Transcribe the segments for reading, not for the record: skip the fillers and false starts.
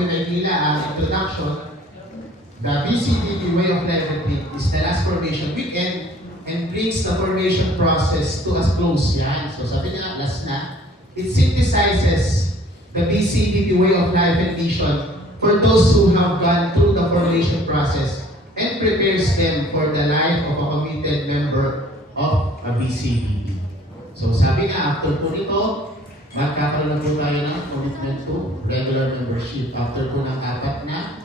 to Maynila ang introduction, the BCBB Way of Life Retreat is the last formation weekend and brings the formation process to a close. Yan. So sabi niya, last na. It synthesizes the BCBB Way of Life and Vision for those who have gone through the formation process and prepares them for the life of a committed member of a BCBB. So sabi nga, after po nito, magkakaroon na po tayo ng commitment to regular membership. After po ng 4 na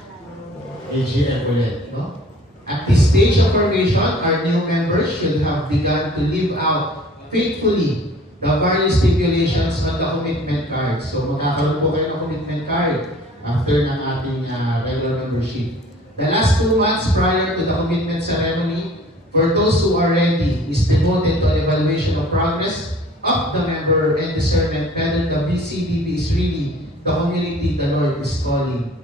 AGM ulit. No? At this stage of formation, our new members should have begun to live out faithfully the various stipulations on the commitment card. So magkakaroon po kayo ng commitment card after ng ating regular membership. The last 2 months prior to the commitment ceremony, for those who are ready, is devoted to an evaluation of progress of the member and discernment whether the BCBB is really the community the Lord is calling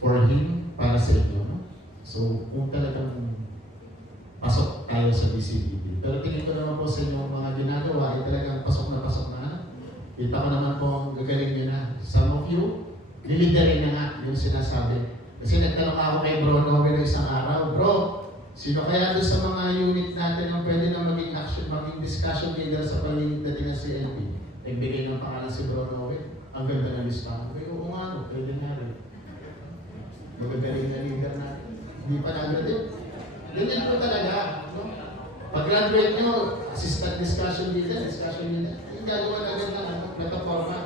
for him, para sa inyo. No? So, kung talagang pasok tayo sa BCBB. Pero tingin ko naman po sa inyo mga ginagawa ay talagang pasok na. Kita ko naman po ang gagaling nyo na. Some of you, niliderin na nga yung sinasabi. Kasi nagtanong ako kay Bro Noe ng isang araw, Bro, sino kaya doon sa mga unit natin ang pwede na maging action, maging discussion leader sa paligid natin ng CLP? Nagbigay ng pangalan si Bro Noe. Ang ganda ng listahan. Okay, oo nga, no, pwede na rin. Magagaling na leader natin. Hindi pa nagraduate. Ganyan po talaga. No? Pag-graduate nyo, assistant discussion leader. Yung gagawa na ganda ng plataforma.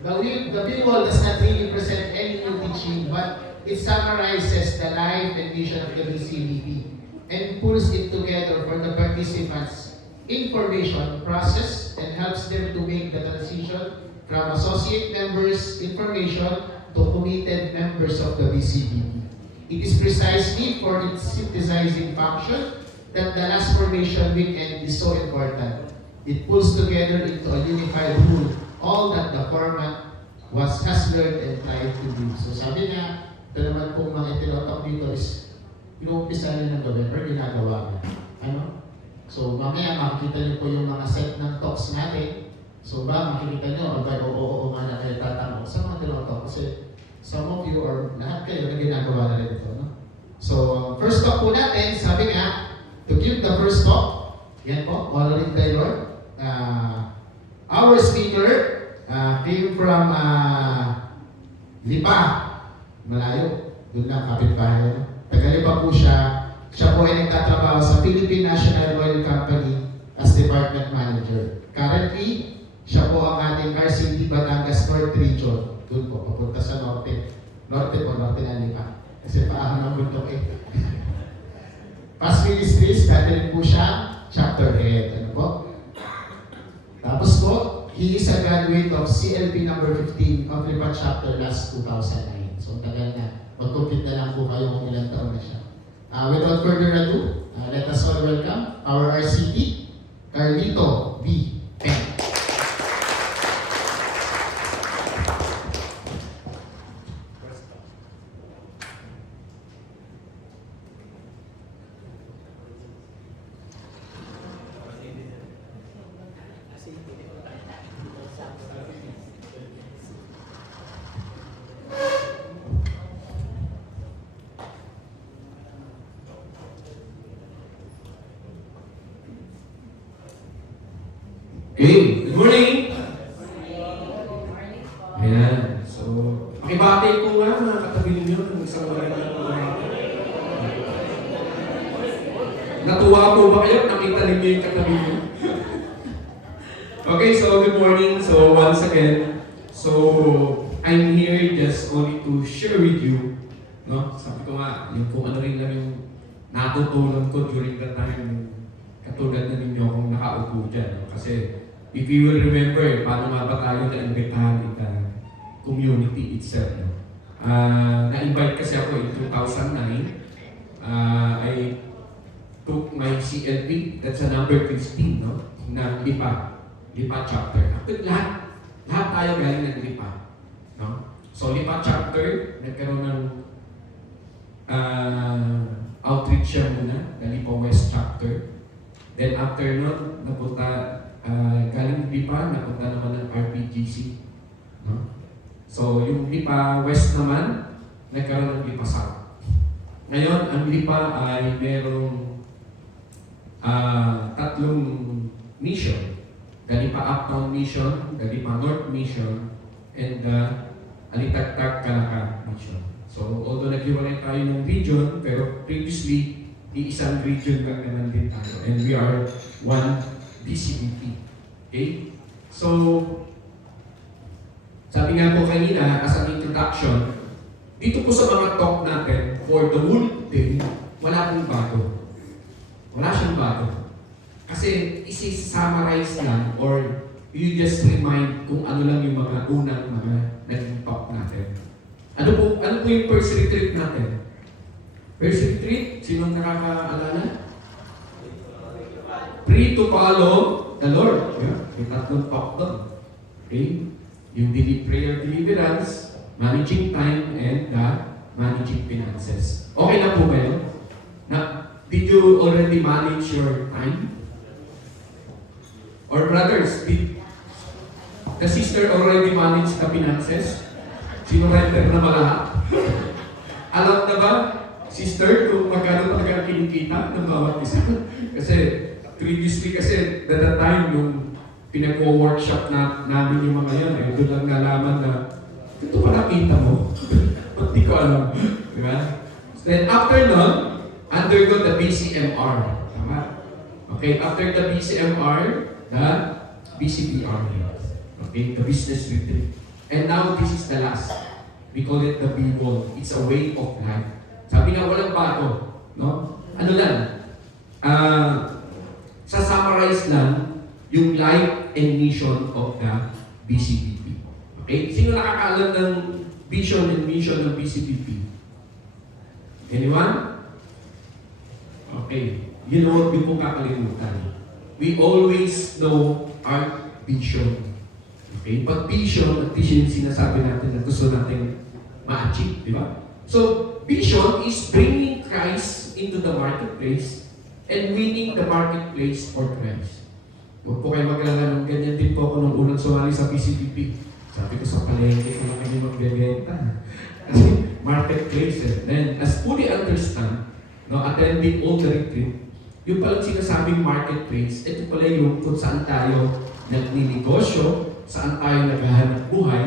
The B-Wall does not really present any new teaching, but it summarizes the life and vision of the BCBB and pulls it together for the participants' information process and helps them to make the transition from associate members' information to committed members of the BCBB. It is precisely for its synthesizing function that the last formation weekend is so important. It pulls together into a unified whole all that the format has learned and tried to do. So sabi niya, ito naman pong mga itinotok dito is inuumpisa rin ng gawin or ginagawa niya. Ano? So mamaya makikita niyo po yung mga set ng talks natin. So makikita niyo, abay, oo nga na kayo tatanong sa mga tinotok kasi some of you or lahat kayo na ginagawa na rin ito. No? So first talk po natin, sabi nga, to give the first talk, yan po, honoring the Lord. Our speaker came from Lipa, malayo, doon lang kapitbahay. Taga-Lipa po siya. Siya po ay nagtatrabaho sa Philippine National Oil Company as Department Manager. Currently, siya po ang ating RCD Batangas North Region. Doon po, papunta sa norte. Norte ng Lipa. Kasi paahon ng bundok eh. Past Ministries, dati rin po siya, chapter head. Ano po? Tapos po, he is a graduate of CLP number 15 of Lipa chapter last 2009. So tagal na. Mag-complete na lang po kayo kung ilang taon na siya. Without further ado, let us all welcome our RCD, Carlito B. Pen. Okay, good morning! Ayan, so, pakibati ko nga mga katabi ninyo ng isang magandang umaga. Natuwa po ba kayo? Nakita ninyo yung katabi niyo? Okay, so good morning. So once again, so I'm here just only to share with you, no? Sabi ko nga, yung kung ano rin lang yung natutunan ko during the time, katulad na ninyo kung nakaupo dyan, no? Kasi if you will remember, paano nga ba tayo na-invitahan in the community itself, no? Na-invite kasi ako in 2009. I took my CLP, that's a number 15, no? Na Lipa chapter. Actually, lahat tayo galing ng Lipa, no? So, Lipa chapter, nagkaroon ng outreach siya muna, the Lipa West chapter. Then after nun, napunta, galing Lipa, napunta naman ng RPGC, no? So, yung Lipa West naman, nagkaroon ng Lipa South. Ngayon, ang Lipa ay merong tatlong mission. The Lipa Uptown Mission, the Lipa North Mission, and the Alitagtag Calaca Mission. So, although naghiwalay tayo ng region, pero previously, iisang region lang naman din tayo. And we are one BCBP. Okay? So, sabi nga po kanina, as an introduction, dito po sa mga talk natin, for the whole day, wala pong bago. Wala siyang bago. Kasi isi-summarize lang or you just remind kung ano lang yung mga unang mga naging talk natin. Ano po yung first retreat natin? First retreat, sinong nakakaalala? Free to follow the Lord. Yeah, may tatlong talk doon. Okay? Yung prayer deliverance, managing time, and the managing finances. Okay na po ba yun? Did you already manage your time? Or brothers, did the sister already manage the finances? Sinurrender na ba lahat? Alam na ba, sister, kung magkano talaga kinikita ng bawat isa? Kasi previously kasi, that time yung pinag-workshop namin yung mga yan, doon lang nalaman na ito pa nakita mo. Ba't di ko alam? Diba? Then after nun, undergo the BCMR. Tama? Okay, after the BCMR, the BCPR. Okay, the business retreat. And now this is the last. We call it the B-Wall. It's a way of life. Sabi nga walang bago. No? Ano lang? Sa-summarize lang yung life and mission of the BCBP. Okay? Sino nakakaalam ng vision and mission ng BCBP? Anyone? Okay. You know, di po kakalimutan. We always know our vision. Okay? Pag vision, at vision sinasabi natin na gusto natin ma-achieve. Di ba? So, vision is bringing Christ into the marketplace and winning the marketplace for Christ. Huwag po kayo mag-alala ng ganyan din po ako nung unang sumali sa PCPP. Sabi ko sa palengke ko na kami magbebenta. Kasi marketplace eh. Then, as fully understand, attending all the retreat, yung palang sinasabing marketplace, ito pala yung kung saan tayo nagninegosyo, saan tayo naghahanap buhay,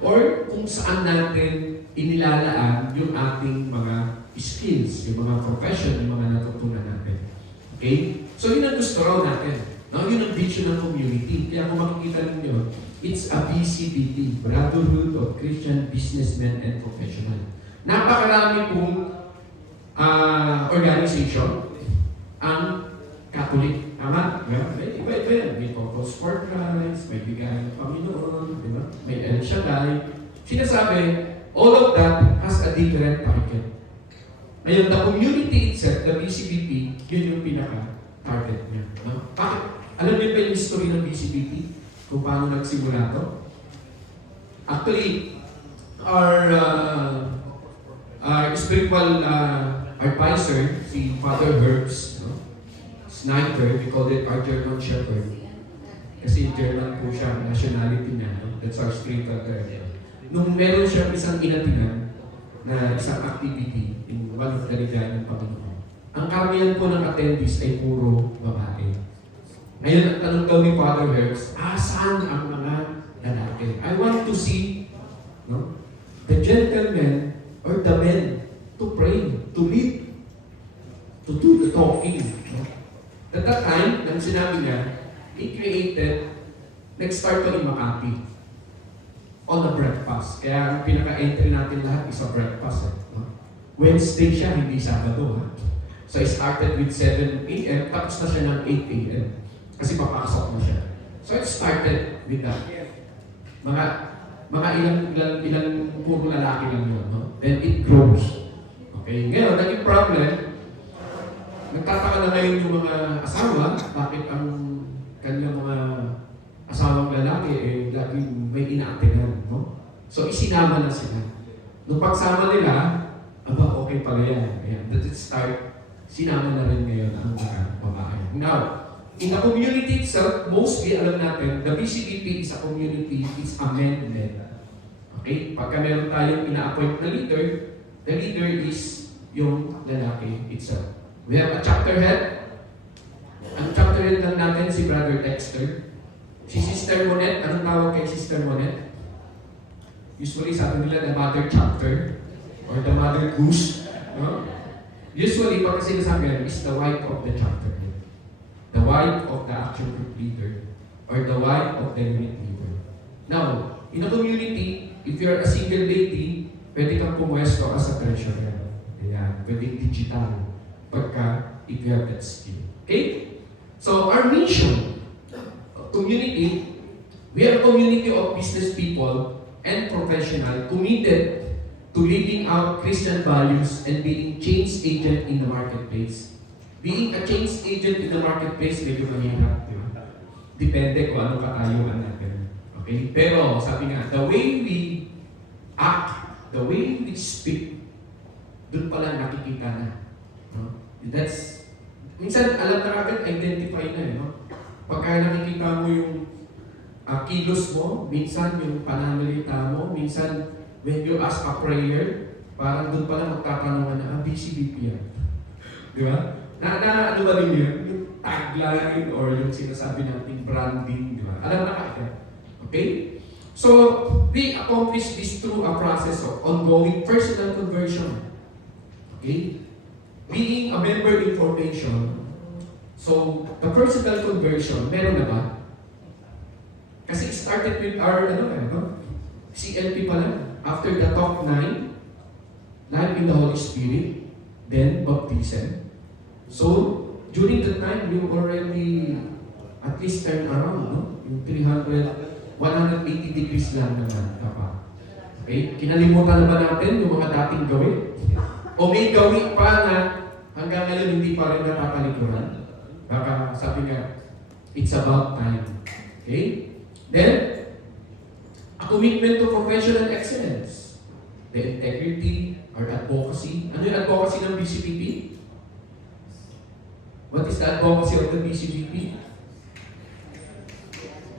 or kung saan natin inilalaan yung ating mga skills, yung mga profession, yung mga natutunan natin. Okay? So yun ang gusto raw natin. No? Yun ang vision ng community. Kaya kung makikita ninyo, it's a BCBP, Brotherhood of Christian Businessmen and Professionals. Napakarami pong organization ang Catholic. Tama? May iba-iba yan. May Purpose for Christ, may Bigay ng Panginoon, di ba? May El Shaddai. Sinasabi, all of that has a different target. Ngayon, the community itself, the BCBP, yun yung pinaka-target niya. No? Bakit? Alam niyo ba yung history ng BCBP? Kung paano nagsimula to? Actually, our spiritual advisor, si Father Herbs, no? Snyder, we call it our German Shepherd. Kasi German po siya, nationality niya. No? That's our spiritual guide. Nung meron siya isang inatinan na isang activity in one of the ligay ng Panginoon, ang karamihan po ng attendees ay puro babae. Ngayon, ang tanong daw ni Father Herbs, saan ang mga lalaki? I want to see the gentlemen or the men to pray, to lead, to do the talking. At that time, nang sinabi niya, he created, nag-start ko in Makati on a breakfast. Kaya ang pinaka-entry natin lahat is a breakfast. Wednesday siya, hindi Sabado. So I started with 7 a.m., tapos na siya ng 8 a.m. Kasi papasok na siya. So I started with that. Mga ilang puro lalaki lang yun. No? Then it grows. Okay, ngayon, naging problem, nagtataka na ngayon yung mga asawa, bakit ang kanyang mga asawang lalaki lagi may inaatinan, no? So isinama na sila. Nung pagsama nila, okay pala yan. Ayan, that it start, sinama na rin ngayon ang mga babae. Now, in the community itself, mostly alam natin, the BCBP is a community, it's a men-led. Okay? Pagka meron tayong ina-appoint na leader, the leader is yung lalaki itself. We have a chapter head. Ang chapter head lang natin si Brother Dexter. Si Sister Monet, anong tawag kay Sister Monet? Usually sabi nila the mother chapter or the mother goose. No? Usually, pag sinasabi yan, is the wife of the chapter head. The wife of the action group leader or the wife of the unit leader. Now, in a community, if you're a single lady, pwede kang pumwesto as a treasurer. Ayan, pwede digital. Pagka, if you have that skill. Okay? So, our mission, community, we are a community of business people and professional committed to living out Christian values and being change agent in the marketplace. Being a change agent in the marketplace, medyo mahirap, di ba? Depende kung anong katayuan natin. Okay? Pero, sabi nga, the way we act, the way we speak, doon pala nakikita na. No? That's, minsan, alam na agad, identify na, no? Pagka nakikita mo yung kilos mo, minsan yung pananalita mo, minsan when you ask a prayer, parang doon pala magtatanungan na, BCBP yan. Di ba? Ano ba rin yun? Yung tagline or yung sinasabi natin branding, di ba? Alam na kayo. Okay? So, we accomplish this through a process of ongoing personal conversion. Okay? Being a member information, so, the personal conversion, meron na ba? Kasi it started with our, CLP pala. After the top 9, life in the Holy Spirit, then baptism. So, during that time, you already at least turn around, no? Yung 180 degrees lang naman kapag. Okay? Kinalimutan na ba natin yung mga dating gawin? O may gawin pa na hanggang ngayon hindi pa rin natatalikuran? Baka sabi nga, it's about time. Okay? Then, a commitment to professional excellence. The integrity or advocacy. Ano yung advocacy ng BCPP? What is the advocacy of the BCPP?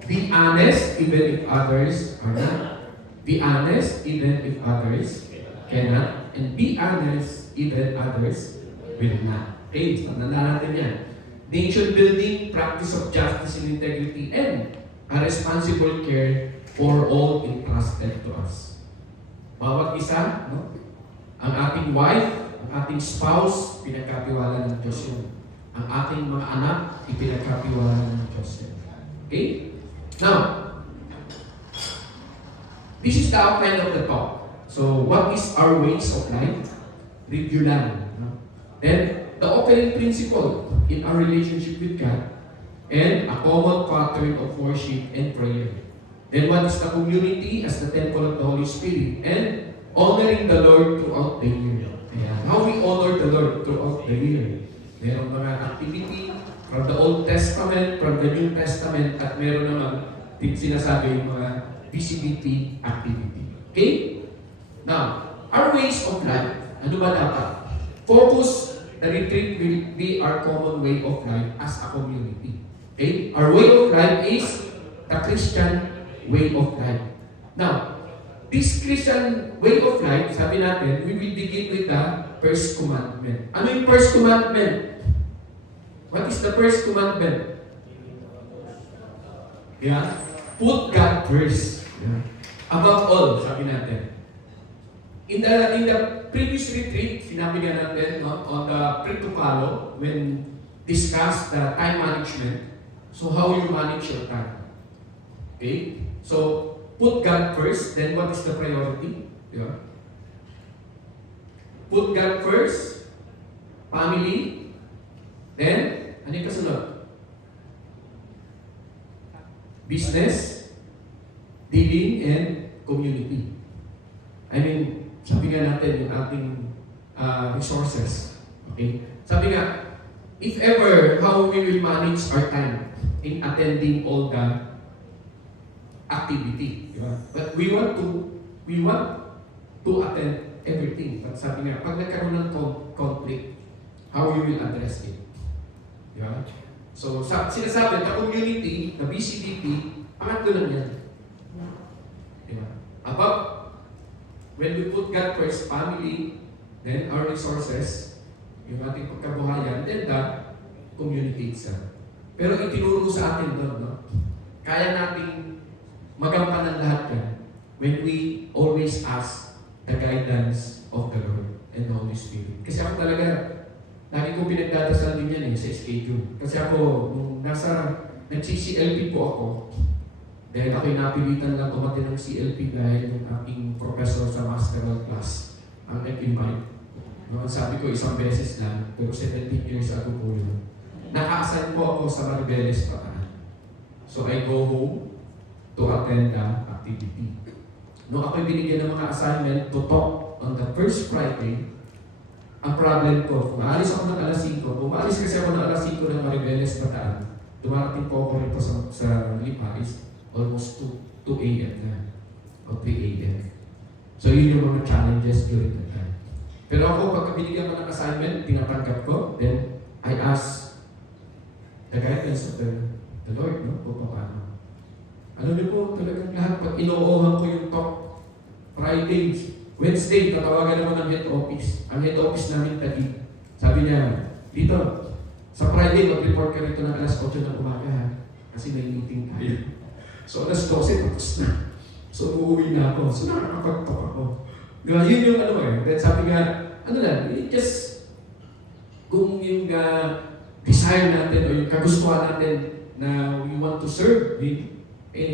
Be honest even if others are not. Be honest even if others cannot. And be honest even others will not. Okay, so tandaan natin yan. Nation building, practice of justice and integrity, and a responsible care for all entrusted to us. Bawat isa, no? Ang ating wife, ang ating spouse, pinagkatiwala ng Diyos yun. Ang ating mga anak, ipinagkatiwala ng Diyos yun. Okay? Now, this is the outline of the talk. So, what is our ways of life? Review lang. No? Then, the operating principle in our relationship with God, and a common pattern of worship and prayer. Then what is the community as the temple of the Holy Spirit, and honoring the Lord throughout the year. Ayan. How we honor the Lord throughout the year. Merong mga activity from the Old Testament, from the New Testament, at meron naman din sinasabi yung mga BCBP activity. Okay? Now, our ways of life, ano ba dapat? Focus. The retreat will be our common way of life as a community. Okay? Our way of life is the Christian way of life. Now, this Christian way of life, sabi natin, we will begin with the first commandment. Ano yung first commandment? What is the first commandment? Yeah? Put God first. Yeah. Above all, sabi natin. In the previous retreat, sinabi nga natin, no, on the Pritupalo, when discussed the time management, so how you manage your time. Okay? So, put God first, then what is the priority? Yeah. Put God first, family, then, ano yung kasunod? Business, dealing, and community. I mean, sabi nga natin yung ating resources. Okay? Sabi nga, if ever, how we will manage our time in attending all the activity. Diba? But we want to attend everything. But sabi nga, pag nagkaroon ng conflict, how we will address it. Diba? So, sinasabi, the community, the BCDP, pangatlo lang yan. Diba? when we put God first, family, then our resources, yung ating pagkabuhayan, then that communicates siya. Pero itinuro sa atin doon, no? Kaya nating magampanan lahat yan when we always ask the guidance of the Lord and the Holy Spirit. Kasi ako talaga, lagi ko pinagdadasal din yan sa schedule. Kasi ako, nung nag-CCLP po ako, dahil ako'y napilitan lang umati ng CLP dahil yung aking professor sa masteral class ang nag-invite. No, sabi ko isang beses lang, pero 17 years ago po yun. Naka-assign po ako sa Maribeles Bataan. So I go home to attend the activity. Nung ako'y binigyan ng mga assignment to talk on the first Friday, ang problem ko, kung aalis ako ng alas 5, kung aalis kasi ako ng alas 5 ng Maribeles Bataan, dumarating po ako rito sa Liparis, almost 2 a.m. na, o 3 a.m. So yun yung mga challenges during that time. Pero ako, pagka binigyan ko ng assignment, tinatanggap ko, then I ask the guidance of the Lord, no? Kung paano. Alam niyo po, talagang lahat, pag inoohan ko yung talk, Fridays, Wednesday, tatawagan naman ng head office. Ang head office namin, Taguig. Sabi niya, dito, sa Friday, mag-report ka rito ng alas 8 ng umaga, ha? Kasi may meeting tayo. So, alas 12, tapos na. So, uuwi na ako. So, nakakapag-talk ako. Diba? Yun yung ano eh. Then sabi nga, ano lang, just, kung yung desire natin o yung kagustuhan natin na we want to serve Him,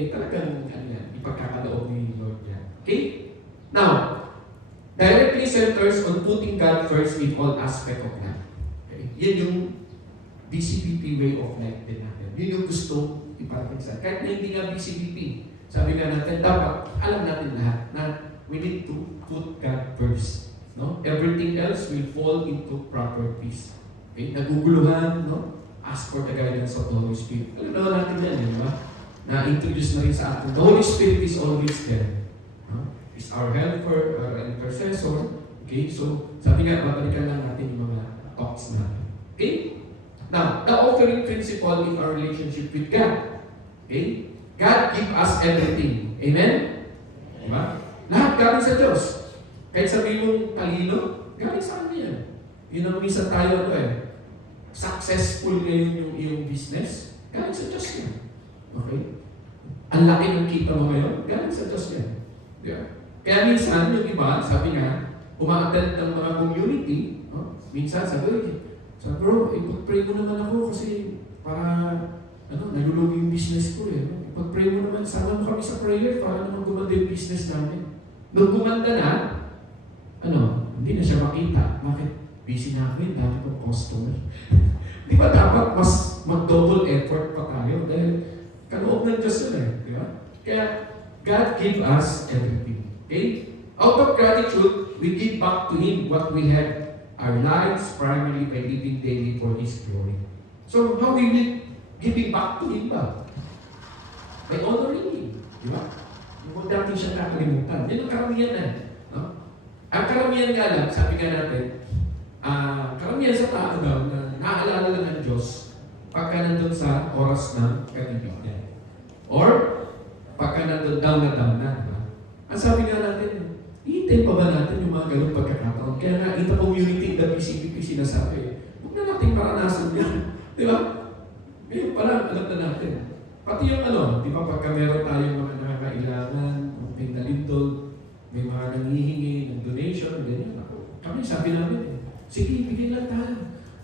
talagang, ano yan, ipagkakaloob ni Lord yan. Okay? Now, directly centers on putting God first in all aspect of life. Okay? Yan yung BCBP way of life din natin. Yun yung gusto iparating sa kahit na hindi nga BCBP. Sabi nga natin, dapat alam natin lahat na we need to put God first. No? Everything else will fall into proper peace. Okay? Naguguluhan, no? Ask for the guidance of the Holy Spirit. Alam naman natin yan, di ba? Na-introduce na rin sa atin. The Holy Spirit is always there. No? Is our helper, our intercessor. Okay? So, sabi nga, babalikan lang natin yung mga talks natin. Okay? Now, the offering principle in our relationship with God. Okay? God give us everything. Amen? Diba? Lahat galing sa Diyos. Kahit sabihin mong talino, galing sa Kanya yan. Yun ang minsan tayo successful ngayon yung iyong business, galing sa Diyos yan. Okay? Ang laki ng kita mo ngayon, galing sa Diyos yan. Diba? Kaya minsan, yung iba, sabi nga, umaattend ng mga community, no? Minsan sabi, bro, ipag-pray mo naman ako kasi para nalulugi yung business ko eh. Ipag-pray mo naman, sama mo kami sa prayer para naman gumanda yung business namin. Nung gumanda na, hindi na siya makita. Bakit? Busy na ako yun, dami kong customer. Di ba dapat mas mag-double effort pa tayo dahil kaloob ng Diyos yun eh. Di ba? Kaya God give us everything. Okay? Out of gratitude, we give back to Him what we have. Our lives primarily by living daily for His glory. So, how we live giving back to Him ba? By honoring Him. Di ba? Huwag natin siya nakalimutan. Yan ang karamihan na. No? Ang karamihan nga lang, sabi nga natin, karamihan sa tao daw na naaalala lang ng Diyos pagka nandun sa oras ng kaibigan. Or, pagka nandun down na. Diba? Ang sabi nga natin, iintay pa ba natin yung mga ganong pagkakataon? Kaya nga, ito community the PCBP sinasabi, huwag na natin maranasan yan. Di ba? Ngayon pala, alam na natin. Pati yung di ba, pagka meron tayong mga nakakailangan, may nalindol, may mga nangihingi ng donation, ganyan ako. Kami sabi namin, sige, bigyan lang tayo.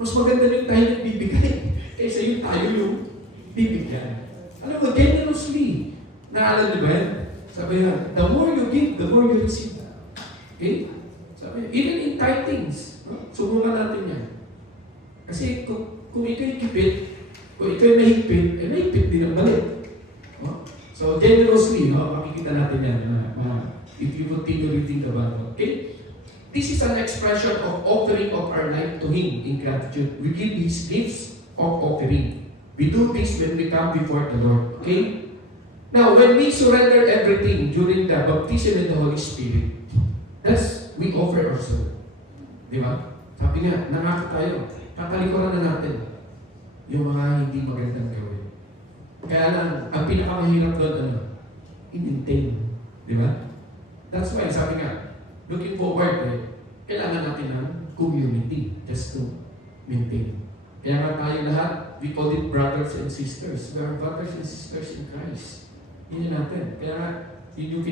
Mas maganda yung tayo nagbibigay kaysa yung tayo yung bibigyan. Alam mo, generously. Naalala niyo ba yan? Sabi nga, the more you give, the more you receive. Okay? Sabi, even in tithings, subukan natin yan. Kasi kung ikaw'y kipit, kung ikaw'y mahigpit, mahigpit din ang balik. So, generously, makikita natin yan. If you continue reading the Bible. Okay? This is an expression of offering of our life to Him in gratitude. We give His gifts of offering. We do this when we come before the Lord. Okay? Now, when we surrender everything during the baptism in the Holy Spirit, that's we offer ourselves. Di ba? Sabi nga, nangako tayo. Tatalikuran na natin yung mga hindi magandang gawin. Kaya lang, ang pinakamahirap doon, i-maintain. Di ba? That's why, sabi nga, looking forward, kailangan natin ng community just to maintain. Kaya nga tayo lahat, we call it brothers and sisters. We are brothers and sisters in Christ. Yun yun natin. Kaya nga, yun yung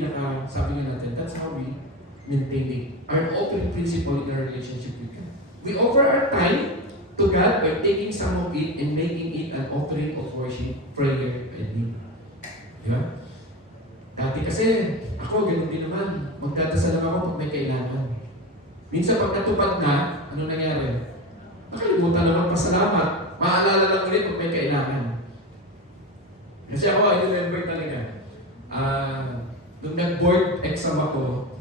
sabi nga natin, that's how we maintain it. Our open principle in our relationship with God. We offer our time to God by taking some of it and making it an offering of worship, prayer, and Him. Diba? Dati kasi, ako, ganun din naman. Magdadasal lang ako pag may kailangan. Minsan pag natupad na, ano nangyari? Nakalimutan naman pasalamat. Maalala lang ulit pag may kailangan. Kasi ako, I remember talaga. Nung nag-board exam ako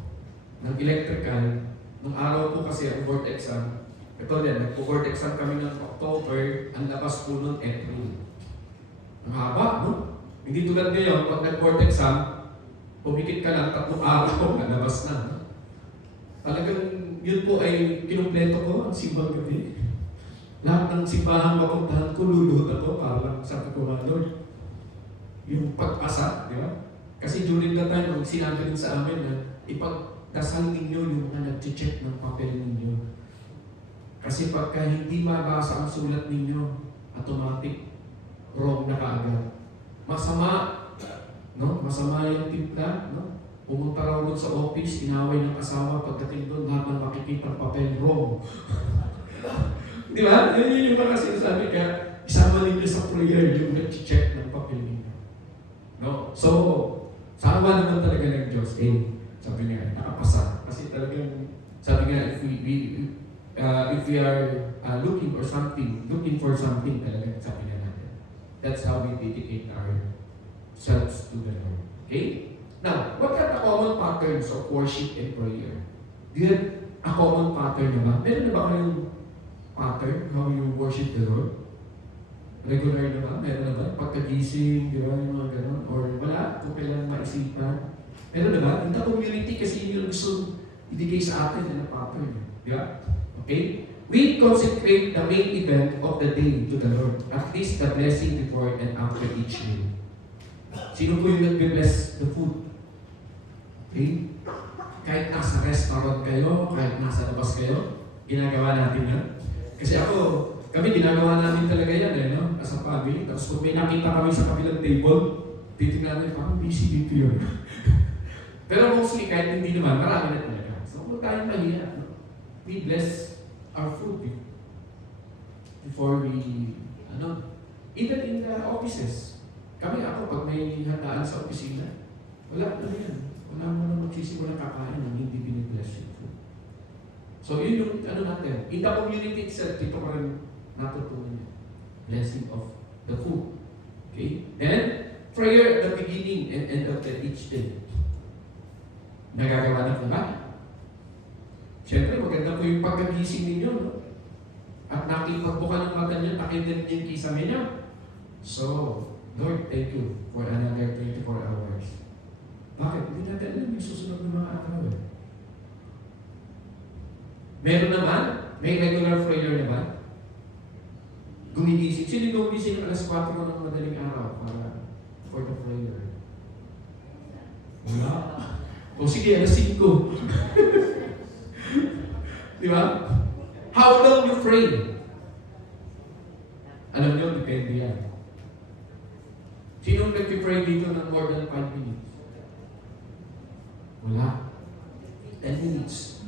ng electrical, nung araw ko kasi ang board exam, ito din, nag-board exam kami ng October, ang labas po noon April. Ang haba, no? Hindi tulad ngayon, pag nag-board exam, pumikit ka lang, 3 araw, nalabas na. No? Talagang yun po ay kinumpleto ko, ang simbang gabi. Lahat ng simbahan mapuntahan ko, luluhod ako, parang sabi ko, Lord, yung pagpasa, di ba? Kasi during that time, sinabi rin sa amin na ipagdasal ninyo yung mga nag-check ng papel ninyo. Kasi pagka hindi mabasa ang sulat ninyo, automatic, wrong na kaagad. Masama, no? Masama yung timpla, no? Pumunta raw doon sa office, inaway ng asawa, pagdating doon, lahat ng makikita ang papel, wrong. Di ba? Yun yung mga sinasabi, kaya isama ninyo sa prayer yung nag-check ng papel ninyo. No? So, sa awa naman talaga ng Diyos, sabi niya, nakapasa. Kasi talagang, sabi nga, if we are looking for something talaga, sabi nga natin. That's how we dedicate ourselves to the Lord. Okay? Now, what are the common patterns of worship and prayer? Do you have a common pattern na ba? Meron na ba kayong pattern how you worship the Lord? Regular na ba? Meron na ba? Pagkagising, di ba? Yung mga gano'n? Or wala? Kung kailan maisipan? Meron na ba? In the community kasi yung gusto ibigay sa atin na pattern. Di ba? Okay? We consecrate the main event of the day to the Lord. At least the blessing before and after each meal. Sino po yung nag-bless the food? Okay? Kahit nasa restaurant kayo, kahit nasa labas kayo, ginagawa natin yan. Kasi kami ginagawa namin talaga yan no? As a family. Tapos kung may nakita kami sa kabilang table, titignan namin, parang busy dito yun. Pero mostly, kahit hindi naman, marami na talaga. So kung tayo mahiya, no? We bless our food before we, even in the offices. Ako, pag may handaan sa opisina, wala na yan. Wala mo na magsisimula kakain ng hindi binibless yung food. So yun yung natin. In the community itself, dito ko rin natutunan yun. Blessing of the food. Okay? Then, prayer at the beginning and end of each day. Nagagawa na ba? Siyempre, maganda po yung pagkagising ninyo, no? At nakipagbuka ng mata niyo, nakita niyo yung kisame niyo. So, Lord, thank you for another 24 hours. Bakit? Hindi natin alam yung susunod ng mga araw. Meron naman, may regular prayer naman. Gumigising. Sino gumigising alas 4 ng madaling araw para for the prayer? Wala. O sige, alas 5. Di ba? How long you pray? Alam niyo, depende yan. Sino nag-pray dito ng more than 5 minutes? Wala. 10 minutes.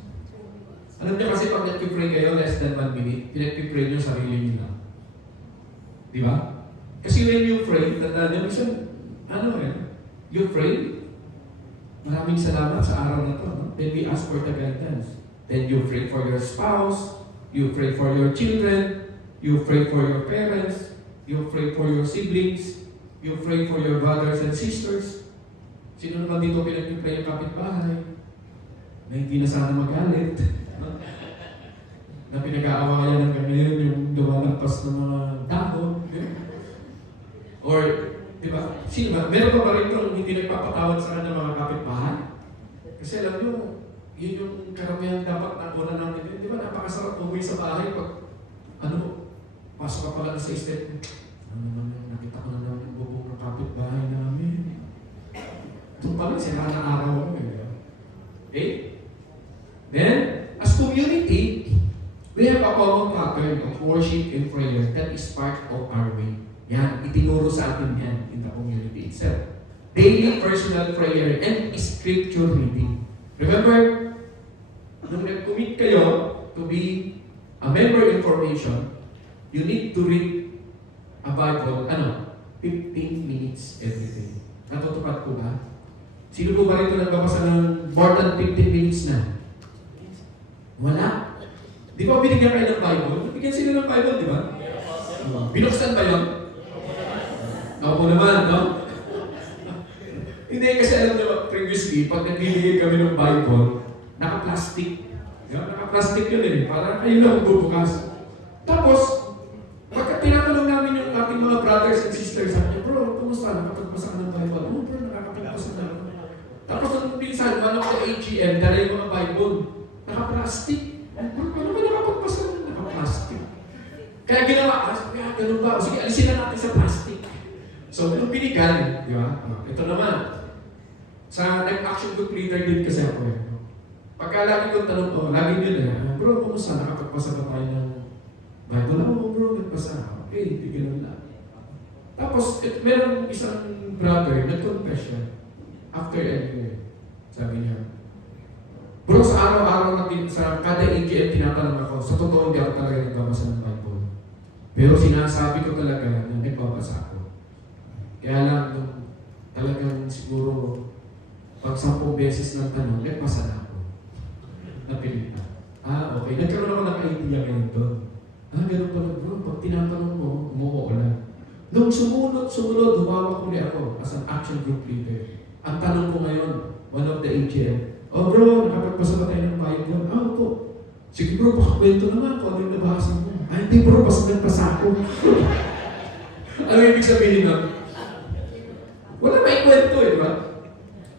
Alam niyo kasi pag nag-pray kayo less than 1 minute, pinag-pray niyo sarili niyo lang. Di ba? Kasi when you pray, tandaan niyo, minsan, you pray, maraming salamat sa araw na to. No? Then we ask for the guidance. Then you pray for your spouse, you pray for your children, you pray for your parents, you pray for your siblings, you pray for your brothers and sisters. Sino naman dito pinag-pray yung kapitbahay? Na hindi na sana magalit. Na pinag-aawayan ng ganyan yung lumalagpas ng mga dahon. Or, di ba? Sino ba? Meron pa rin itong hindi nagpapatawad sa kanya mga kapitbahay? Kasi alam nyo, yun yung karamihan dapat na una natin. Di ba? Napakasarap umuwi sa bahay pag, pasok ka pala sa step. Nakita ko na naman yung bubong ng kapitbahay namin. Ito pala, sira na araw ko. Okay? Then, as community, we have a common pattern of worship and prayer that is part of our way. Yan, itinuro sa atin yan in the community itself. Daily personal prayer and scripture reading. Remember, nung nag-commit kayo to be a member in formation, you need to read a Bible, 15 minutes every day. Natutupad po ba? Sino po ba rito nagbabasa ng more than 15 minutes na? Wala. Di ba binigyan kayo ng Bible? Bigyan sila ng Bible, di ba? Binuksan ba yun? Ako naman, no? Hindi, kasi alam nyo, previously, pag nagbibigay kami ng Bible, naka-plastic. Naka-plastic yun eh. Parang kayo lang bubukas. Tapos, pagka tinatanong namin yung ating mga brothers and sisters, sabi niya, bro, kumusta? Nakapagpasa ka ng Bible? Oh, bro, nakapagpasa na ako. Tapos, nung minsan, one of the AGM, dala yung mga Bible, naka-plastic. Bro, paano ba nakapagpasa ng naka-plastic? Kaya ginawa, kaya ganun ba? Sige, alisin na natin sa plastic. So, nung binigyan, di ba? Ito naman. Sa nag-action group leader din kasi ako eh. Pagka lagi kong tanong, lagi nyo na, bro, kumusta? Nakapagpasa ba tayo ng Bible? Oo, bro, nagpasa. Okay, hindi ganun lang. Tapos, meron isang brother, nag-confess siya. After a year, sabi niya, bro, sa araw-araw natin, sa kada AGM tinatanong ako, sa totoo hindi ako talaga nagbabasa ng Bible. Pero sinasabi ko talaga na nagbabasa ako. Kaya lang, talagang siguro, pag 10 beses ng tanong, nagbasa na ako. Napilitan. Okay. Nagkaroon ako ng idea ngayon doon. Ganun pala bro, pag tinatanong mo, umuho lang. Nung sumunod, humawak muli ako as an action group leader. Ang tanong ko ngayon, one of the AGM, oh bro, nakapagpasa ba tayo ng Bible? Po. Sige bro, pakakwento naman kung ano yung nabasa mo. Hindi bro, basta nagpasa ako. Ano ibig sabihin nun? Wala may kwento eh, di ba?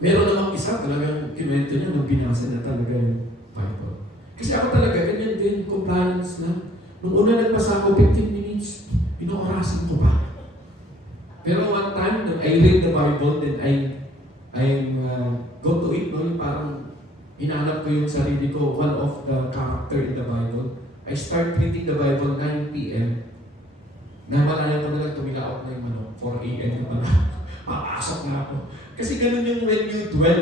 Meron namang isa talagang kinuwento niya nung binasa na talaga yung Bible. Kasi ako talaga, ganyan din, compliance lang. Nung una nagpasa ako 15 minutes, pinoorasan ko pa. Pero one time, I read the Bible, then I go to it, no? Parang hinanap ko yung sarili ko, one of the character in the Bible. I start reading the Bible 9 p.m. Namalayan ko na lang tumilaot na yung 4 a.m. yung papasok na ako. Kasi ganun yung when you dwell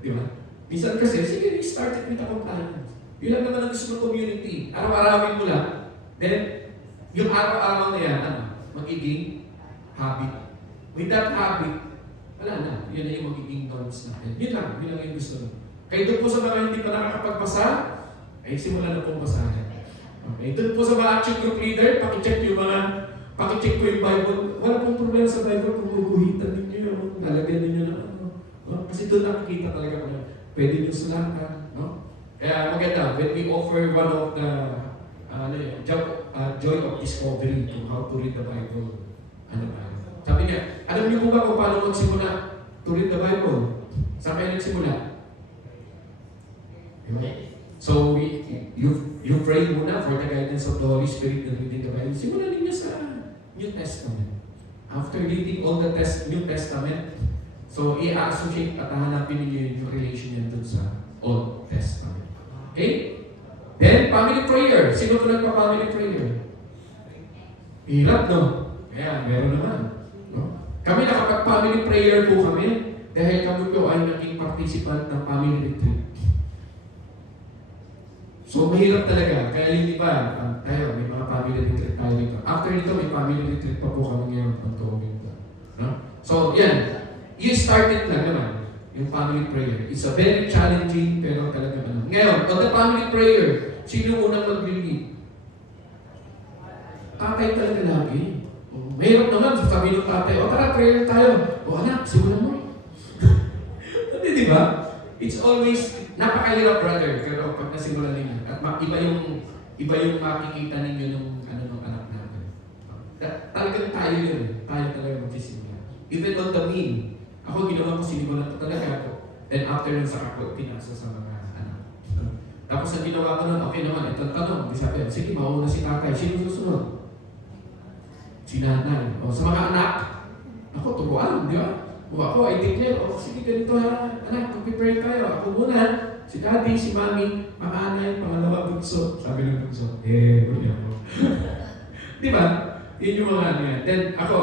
di ba? Minsan kasi, sige, start it with a compliance. Yun lang naman ang gusto ng community. Araw-arawin mo lang. Then, yung araw-araw na yan, magiging habit. With that habit, wala na. Yun na yung magiging norms natin. Yun lang yung gusto mo. Kaya doon po sa mga hindi pa nakakapagbasa, ay simulan na pong basahin. Okay, doon po sa mga action group leader, pakicheck ko yung Bible. Wala pong problema sa Bible kung guguhitan ninyo, lalagyan ninyo na kasi doon nakikita talaga kung pwede nyo sulatan. Kaya maganda, when we offer one of the joy of discovery to how to read the Bible, sabi niya, alam niyo po ba kung paano magsimula to read the Bible? Saan kayo nagsimula? So, you pray muna for the guidance of the Holy Spirit in reading the Bible. Simulan ninyo sa New Testament. After reading all the New Testament, so i-associate at hahanapin ninyo yung relation niya dun sa Old Testament. Okay? Then, family prayer. Sino ko nagpa-family prayer? Hirap, no? Kaya, meron naman. No? Kami nakapag-family prayer po kami dahil kami po ay naging participant ng family retreat. So, mahirap talaga. Kaya hindi ba, tayo, may mga family retreat tayo dito. After nito, may family retreat pa po kami ngayon pag tuwagin ko. No? So, yan. You started lang naman yung family prayer. It's a very challenging, pero talaga naman. Ngayon, on the family prayer, sino unang mag-lead? Tatay talaga lagi. Mahirap naman, sasabihin ng tatay, tara, prayer tayo. Anak, simulan mo. Di ba? It's always, napakahirap brother, pero pag nasimulan ninyo, at iba yung makikita ninyo ng anak natin. Talagang tayo yun. Tayo talaga magsisimula. Even on the mean, ako ginawa ko, sinimulan ko talaga ako. Then after nun sa ako, pinasa sa mga anak. Tapos ang ginawa ko nun, okay naman, itong tanong, di sabi, sige, mauna si tatay, sino susunod? Si nanay. O sa mga anak, ako, turuan, di ba? O ako, I declare, sige, ganito ha, anak, mag-prepare tayo. Ako muna, Si daddy, si mami, makanay, pangalawa, bunso. Sabi ng bunso, huli ako. Di ba? Yun yung mga ano yan. Then ako,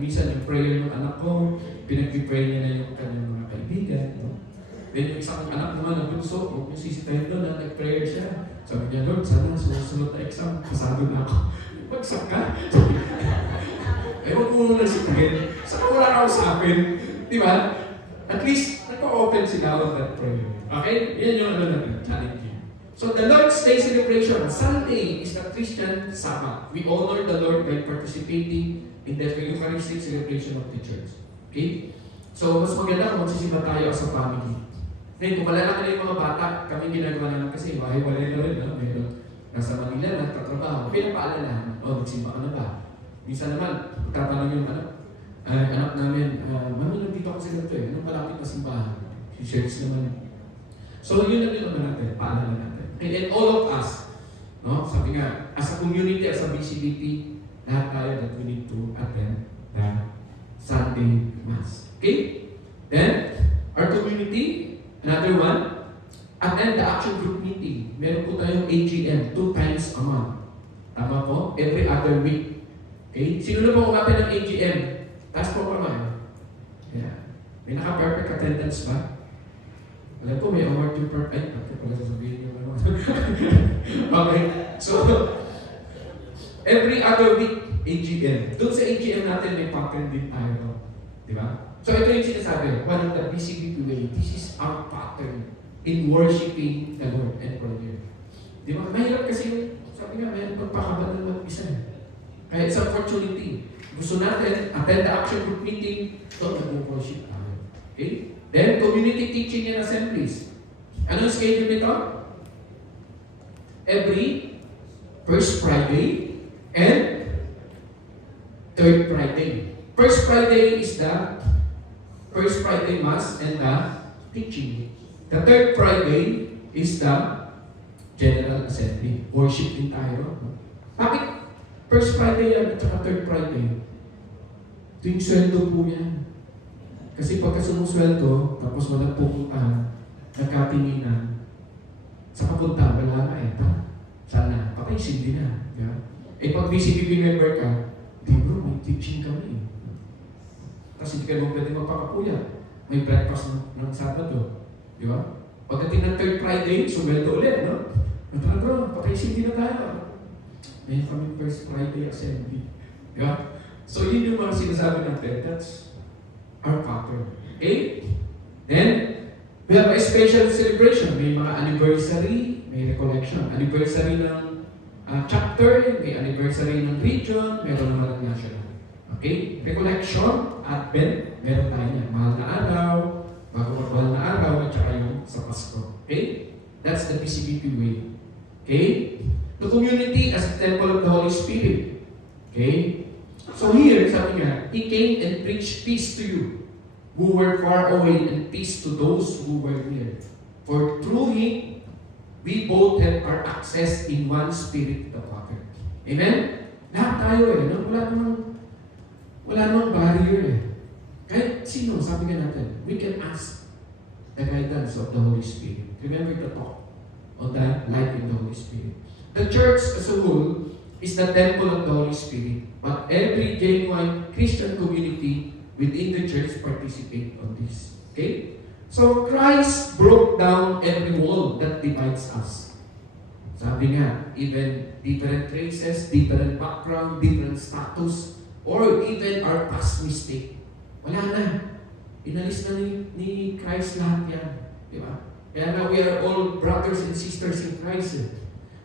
minsan yung prayer ng anak ko, pinag-pray niya na yung kanyang mga kaibigan. No? Then yung isang anak naman na bunso, huwag yung sisitahin doon na nag-prayer siya. Sabi niya, Lord, sana susunod na exam, pasado na ako. Bagsak ka? Huwag mo muna sitahin. Saka wala ka usapin. Di ba? At least, nagpa-open sila on that prayer. Okay? Yan yung ano natin, challenging. So the Lord's Day celebration, Sunday is the Christian Sabbath. We honor the Lord by participating in the Eucharistic celebration of the church. Okay? So, mas maganda kung magsisimba tayo as a family. Ngayon, kung malalaki na yung mga bata, kami ginagawa na lang kasi mahiwalay na rin. No? Meron nasa Manila, nagtatrabaho. Pinapaalala, nagsimba ka na ba? Minsan naman, tatanong yung anak namin, Mami, nandito ako sa ganito anong malapit na simbahan? Si Church naman. So, yun lang yung natin, paalala natin. And all of us, no? Sabi nga, as a community, as a BCBP, lahat tayo that we need to attend the Sunday Mass. Okay? Then, our community, another one, attend the action group meeting. Meron po tayong AGM 2 times a month. Tama po? Every other week. Okay? Sino na po kumapit ng AGM? Taas po kamay. Yeah. May naka-perfect attendance ba? Alam ko, may award yung perfect. Ay, bakit pala sasabihin yung ano? Okay. So, every other week, AGM. Doon sa AGM natin, may pattern din tayo. Di ba? So, ito yung sinasabi. One of the BCBP way. This is our pattern in worshiping the Lord and prayer. Di ba? Mahirap kasi, sabi nga, may pagpakaban ng mag-isa. Kaya it's an opportunity. Gusto natin, attend the action group meeting, so nag-worship tayo. Okay? Then, community teaching and assemblies. Anong schedule nito? Every first Friday and third Friday. First Friday is the first Friday Mass and the teaching. The third Friday is the General Assembly. Worship din tayo. Bakit first Friday yan at saka third Friday? Ito yung sweldo po yan. Kasi pagka sumusweldo, tapos walang pupuntahan, nagkatinginan, sa papunta, wala na sana, patay sindi na. Yeah? Pag BCBP member ka, di bro, may teaching kami. Tapos hindi ka naman pwede magpakapuyat. May breakfast ng Sabado. Di ba? Pagdating ng third Friday, sumweldo ulit, no? Tara bro, patay sindi na tayo. May kami first Friday assembly. Di ba? So yun yung mga sinasabi natin. That's our pattern. Okay? Then, we have a special celebration. May mga anniversary, may recollection. Anniversary ng chapter, may anniversary ng region, meron naman ng national. Okay? Recollection, Advent, meron tayo niya. Mahal na araw, bago magmahal na araw, at saka yung sa Pasko. Okay? That's the PCBP way. Okay? The community as a temple of the Holy Spirit. Okay? So here, sabi nga, He came and preached peace to you who were far away and peace to those who were near. For through Him, we both have our access in one Spirit to the Father. Amen? Lahat tayo no? Wala namang barrier Kahit sino, sabi nga natin, we can ask the guidance of the Holy Spirit. Remember the talk on the life in the Holy Spirit. The church as a whole is the temple of the Holy Spirit. But every genuine Christian community within the church participate on this. Okay? So Christ broke down every wall that divides us. Sabi nga, even different races, different background, different status, or even our past mistake. Wala na. Inalis na ni Christ lahat yan. Di ba? Kaya na we are all brothers and sisters in Christ.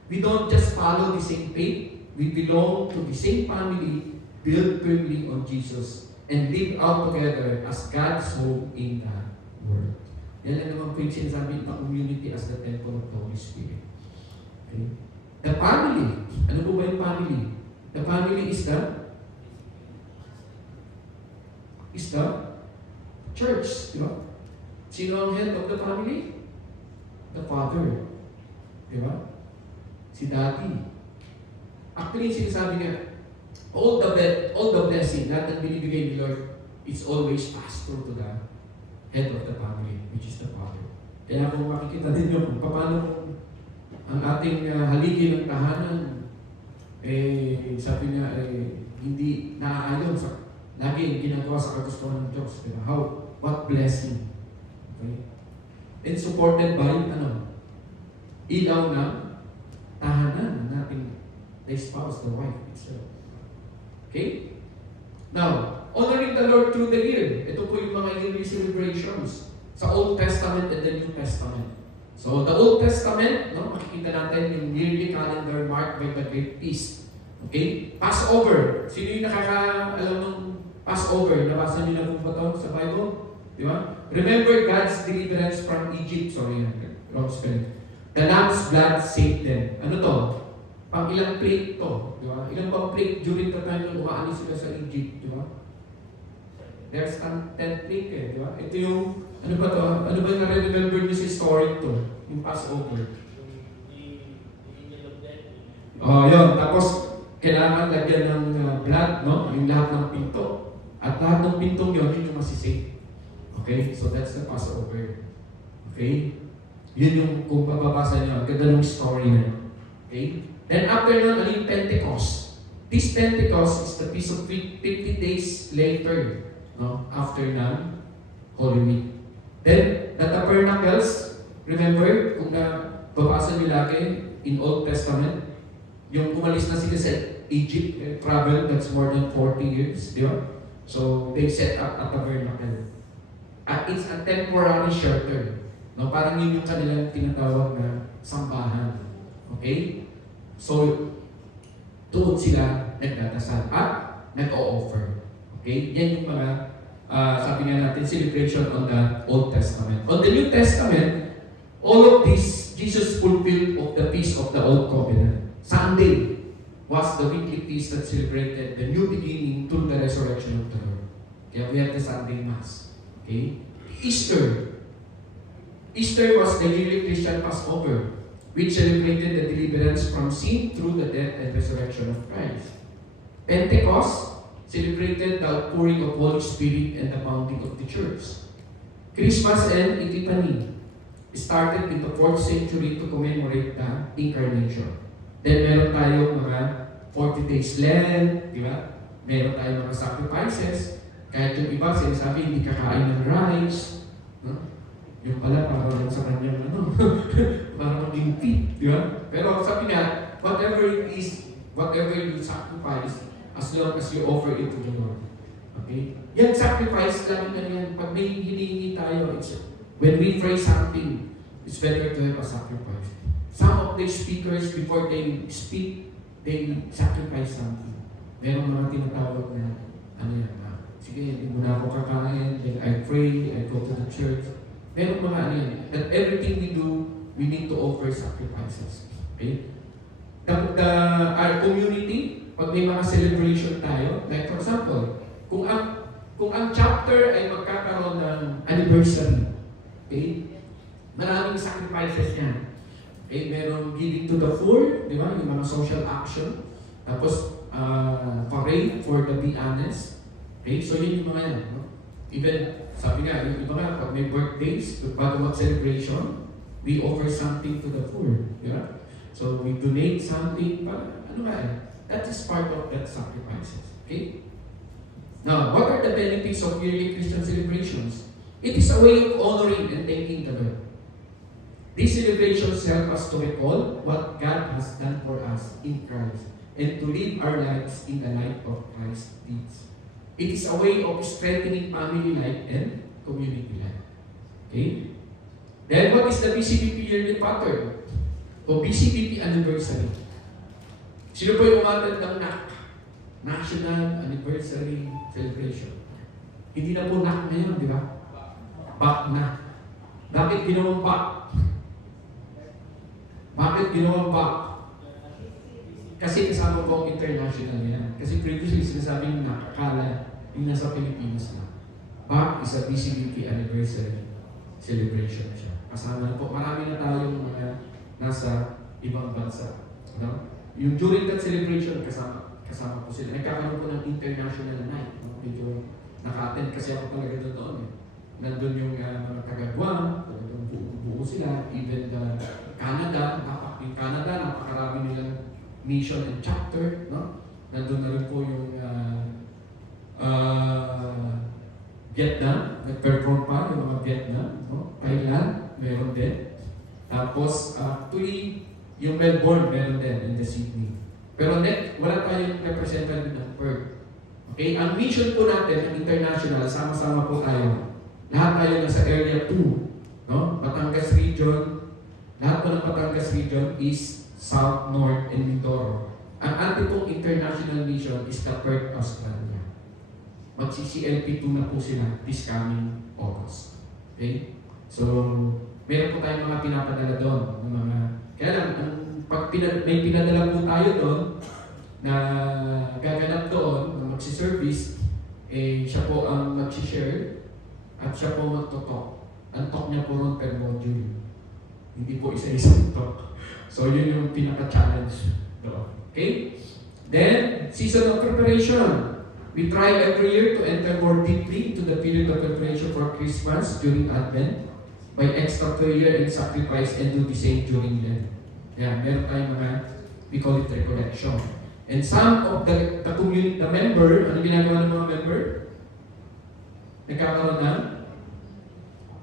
We don't just follow the same faith. We belong to the same family, built firmly on Jesus, and live out together as God's home in the world. Yan ang naman po yung sinasabi ng community as the temple of the Holy Spirit. Okay? The family. Ano po ba yung family? The family is the church. Di ba? Sino ang head of the family? The father. Di ba? Si daddy. Actually, sinasabi nga, all the blessing, lahat ng binibigay ni Lord, it's always passed through to the head of the family, which is the father. Kaya kung makikita ninyo kung paano ang ating haligi ng tahanan, sabi niya, hindi naaayon sa lagi yung ginagawa sa kagustuhan ng Diyos. Diba? What blessing. Okay? And supported by, ilaw ng tahanan ng ating the spouse, the wife itself. Okay? Now, honoring the Lord through the year. Ito po yung mga yearly celebrations sa Old Testament and the New Testament. So, the Old Testament, makikita natin yung yearly calendar marked by the Great Feast. Okay? Passover. Sino yung nakakaalam ng Passover? Nabasa niyo na po ba ito sa Bible? Di ba? Remember God's deliverance from Egypt. Sorry, wrong spelling. The lamb's blood saved them. Ano to? Pang ilang plate to. Di ba? Ilang bang plate during the time na umaalis sila sa Egypt. Di ba? There's 10 plate eh. Di ba? Ito yung, ano ba to? Ano ba yung nare-remember niyo sa story to? Yung Passover. Yun. Tapos, kailangan lagyan ng blood, no? Yung lahat ng pinto. At lahat ng pintong yun, yun yung masisave. Okay? So that's the Passover. Okay? Yun yung kung mababasa niyo, ang ganda ng story na yun. Okay? Then after nun, ano yung Pentecost? This Pentecost is the piece of 50 days later, no? After ng Holy Week. Then, the tabernacles, remember, kung babasa niyo lagi in Old Testament, yung umalis na sila sa Egypt, travel, that's more than 40 years, di ba? So, they set up a tabernacle. At it's a temporary shelter. No, parang yun yung kanilang tinatawag na sambahan. Okay? So, doon sila nagdadasal at nag-o-offer. Okay? Yan yung mga, sabi nga natin, celebration on the Old Testament. On the New Testament, all of this, Jesus fulfilled of the feast of the Old Covenant. Sunday was the weekly feast that celebrated the new beginning through the resurrection of the Lord. Kaya we have the Sunday Mass. Okay? Easter. Easter was the yearly Christian Passover, which celebrated the deliverance from sin through the death and resurrection of Christ. Pentecost celebrated the outpouring of Holy Spirit and the founding of the church. Christmas and Epiphany started in the 4th century to commemorate the Incarnation. Then meron tayong mga 40 days Lent, di ba? Meron tayong mga sacrifices. Kahit yung iba, sinasabi, hindi kakain ng rice. No? Yung pala, parang sa kanyang, parang maging fit, di ba? Pero sabi nga, whatever it is, whatever you sacrifice, as long as you offer it to the Lord. Okay? Yan sacrifice, lagi na yan. Pag may hinihingi tayo, when we pray something, it's better to have a sacrifice. Some of the speakers, before they speak, they sacrifice something. Meron mga tinatawag na, sige, hindi mo na ako kakain, then I pray, I go to the church. Meron mga that everything we do, we need to offer sacrifices. Okay? Our community, pag may mga celebration tayo, like for example, kung ang chapter ay magkakaroon ng anniversary, okay? Maraming sacrifices yan. Okay, meron giving to the poor, di ba? Yung mga social action. Tapos, parade for the Be Honest. Okay, so yun yung mga yan. No? Even, sabi nga, yung iba nga, pag may birthdays, bago mag-celebration, we offer something to the poor. Di ba? So, we donate something, para, that is part of that sacrifices. Okay? Now, what are the benefits of yearly Christian celebrations? It is a way of honoring and thanking the Lord. These celebrations help us to recall what God has done for us in Christ and to live our lives in the light of Christ's deeds. It is a way of strengthening family life and community life. Okay? Then what is the BCBP yearly pattern? O BCBP anniversary. Sino po yung umatid ng NAC? National Anniversary Celebration. Hindi na po NAC na yun, di ba? BAC na. Bakit ginawang BAC? Bakit ginawang BAC? Kasi kasama po ang international yan. Kasi previously sinasabing nakakala yung nasa Pilipinas na. BAC is a BCBP anniversary celebration siya. Kasama na po. Marami na tayong mga nasa ibang bansa. No? Yung during that celebration, kasama po sila. Nagkakaroon po ng international night. No? Medyo naka-attend kasi ako talaga doon. nandun yung mga taga-Guam, talagang buo sila, even Canada, yung Canada, napakarami nilang mission and chapter, no? Nandun na rin po yung Vietnam, nag-perform pa yung mga Vietnam, no? Thailand, meron din. Tapos, actually, yung Melbourne, meron din in the Sydney. Pero wala tayong representative ng Perth. Okay, ang mission po natin, ang international, sama-sama po tayo. Lahat tayo nasa Area 2, no? Batangas Region, lahat po ng Batangas Region is South, North, and Mindoro. Ang ating pong international mission is the Perth, Australia. Magsi-CLP2 na po sila this coming August. Okay? So, meron po tayong mga pinapadala doon. Ng mga, kaya lang, pag may pinadala po tayo doon, na gaganap doon, na magsi-service, siya po ang magsi-share, at siya po magto-talk. Ang talk niya po ron per module. Hindi po isa-isang talk. So, yun yung pinaka-challenge doon. Okay? Then, season of preparation. We try every year to enter more deeply into the period of preparation for Christmas during Advent by extra prayer and sacrifice and do the same during Lent. Yeah, meron tayong mga, we call it recollection. And some of the community, the member, ano ginagawa ng mga member? Nagkakaroon ng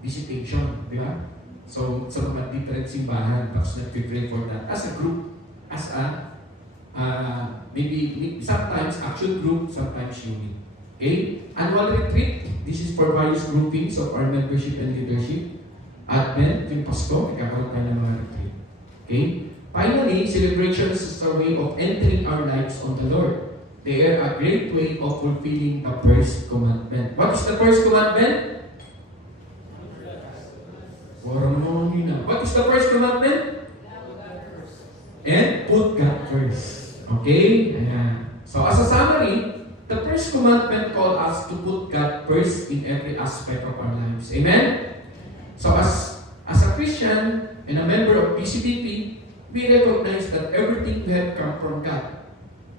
visitation, di ba? So, sa mga different simbahan, tapos nag-pray for that as a group, as a maybe sometimes action group, sometimes unit. Okay? Annual retreat, this is for various groupings of our membership and leadership. Advent, yung Pasko, nagkakaroon tayo ng mga retreat. Okay? Finally, celebrations is a way of entering our lives on the Lord. They are a great way of fulfilling the first commandment. What is the first commandment? What is the first commandment? And put God first. Okay? Ayan. So as a summary, the first commandment calls us to put God first in every aspect of our lives. Amen? So as a Christian and a member of PCBP, we recognize that everything we have come from God.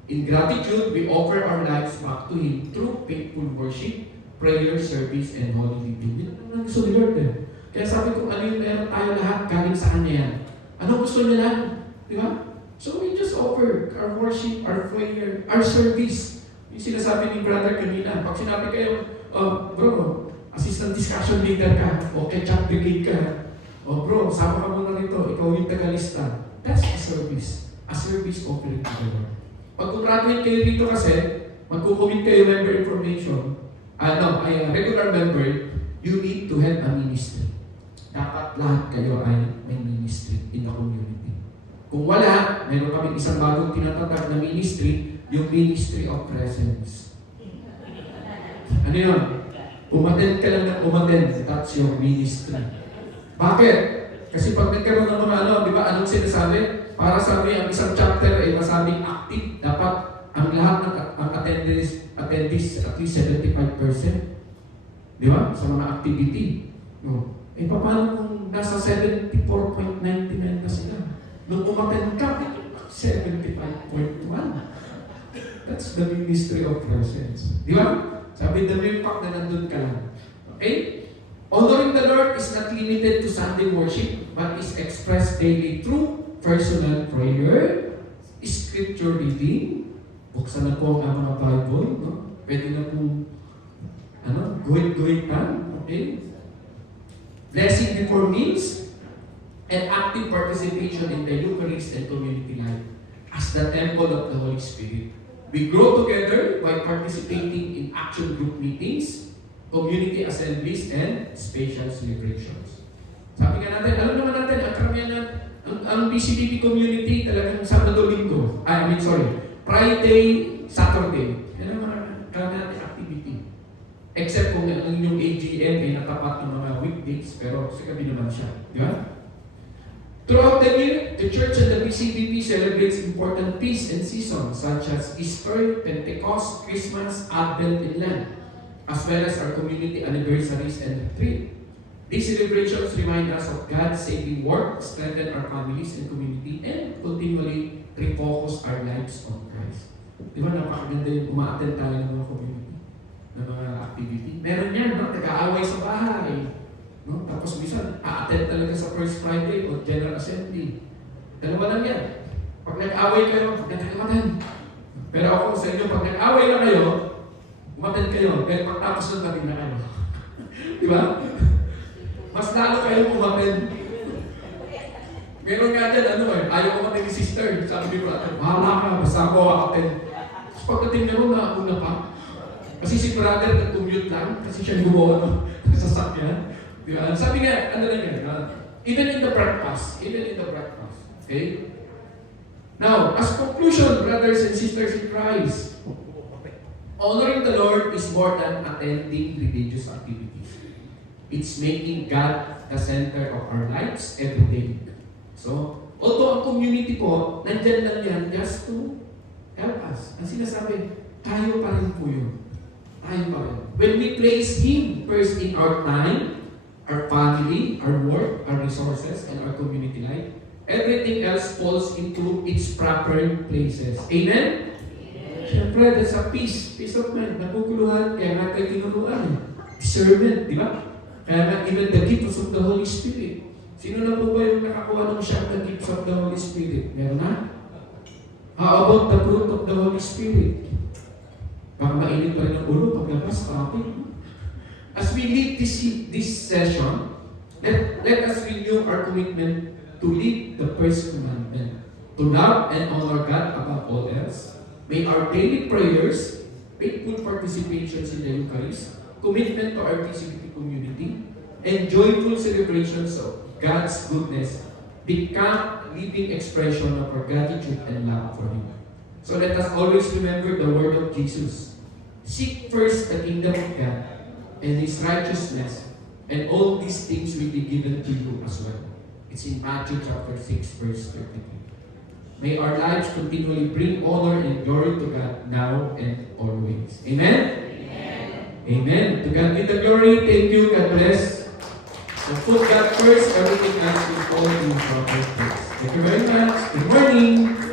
In gratitude, we offer our lives back to Him through faithful worship, prayer, service, and holy living. Yan ang gusto ni Lord eh. Kaya sabi ko, ano yung meron tayo lahat, galing sa Kanya yan. Ano gusto niya lang? Di ba? So we just offer our worship, our prayer, our service. Yung sinasabi ni brother kanina, pag sinabi kayo, bro, assistant discussion leader ka, o ketchup brigade ka, o bro, sama ka muna rito, ikaw yung tagalista. That's a service offering to the Lord. Pag graduate kayo dito kasi, magkukumit kayo member information, regular member, you need to have a ministry. Dapat lahat kayo ay may ministry in the community. Kung wala, meron kami isang bagong tinatatag na ministry, yung ministry of presence. Ano yun? Umattend ka lang ng umattend, that's your ministry. Bakit? Kasi pag nagkaroon ng mga di ba, anong sinasabi? Para sabi, ang isang chapter ay masabing active. Dapat ang lahat ng attendees at least 75%. Di ba? Sa mga activity. No. Paano kung nasa 74.99 ka sila? Nung umattend ka, 75.1. That's the ministry of presence. Di ba? Sabi, the mere fact na nandun ka lang. Okay? Honoring the Lord is not limited to Sunday worship, but is expressed daily through personal prayer, scripture reading. Buksan na po ang mga Bible, no? Pwede na po, guhit-guhitan, okay? Blessing before meals, and active participation in the Eucharist and community life as the temple of the Holy Spirit. We grow together by participating in action group meetings, community assemblies, and special celebrations. Sabi nga natin, alam naman natin, ang karamihan na, ang BCBP community talagang Sabado-Linggo, Friday, Saturday. Yan ang mga karamihan natin activity. Except kung ang inyong AGM ay natapat ng mga weekdays, pero sa gabi naman siya. Di ba? Throughout the year, the Church and the BCBP celebrates important feasts and seasons such as Easter, Pentecost, Christmas, Advent, and Lent, as well as our community anniversaries and retreat. These celebrations remind us of God's saving work, strengthen our families and community, and continually refocus our lives on Christ. Di ba napakaganda yung umaattend tayo ng mga community? ng mga activity. Meron yan, no? Nag-aaway sa bahay. No? Tapos minsan, a-attend talaga sa First Friday o General Assembly. Dalawa lang yan. Pag nag-away kayo, nagkakamadan. Pero ako sa inyo, pag nag-away lang kayo, umattend kayo. Pero pagtapos ng tabi na kayo. Di ba? Mas lalo kayo umattend. Meron nga dyan, ayaw ko umattend ni sister. Sabi ko natin, bahala ka, basta ako attend. Tapos pagdating niya mo, nauna pa. Kasi si brother nag-commute lang, kasi siya gumawa ng sasakyan. Di ba? Sabi nga, ano lang yan, even in the breakfast, okay? Now, as conclusion, brothers and sisters in Christ, honoring the Lord is more than attending religious activities. It's making God the center of our lives every day. So, although ang community po, nandyan lang yan just to help us. Ang sinasabi, tayo pa rin po yun. Tayo pa rin. When we place Him first in our time, our family, our work, our resources, and our community life, everything else falls into its proper places. Amen? Siyempre, that's a peace of mind. Naguguluhan, kaya nga tayo tinuruan. Discernment, di ba? Kaya nga, even the gifts of the Holy Spirit. Sino na po ba yung nakakuha ng siya the gifts of the Holy Spirit? Meron na? How about the fruit of the Holy Spirit? Baka mainit pa rin ang ulo paglabas, topic. As we lead this session, let us renew our commitment to lead the first commandment, to love and honor God above all else. May our daily prayers, faithful participations in the Eucharist, commitment to our PCBT community, and joyful celebrations of God's goodness become living expression of our gratitude and love for Him. So let us always remember the word of Jesus. Seek first the kingdom of God and His righteousness, and all these things will be given to you as well. It's in Matthew chapter 6, verse 33. May our lives continually bring honor and glory to God now and always. Amen? Amen. Amen. To God be the glory. Thank you. God bless. So put God first, everything else will fall in proper place. Thank you very much. Good morning.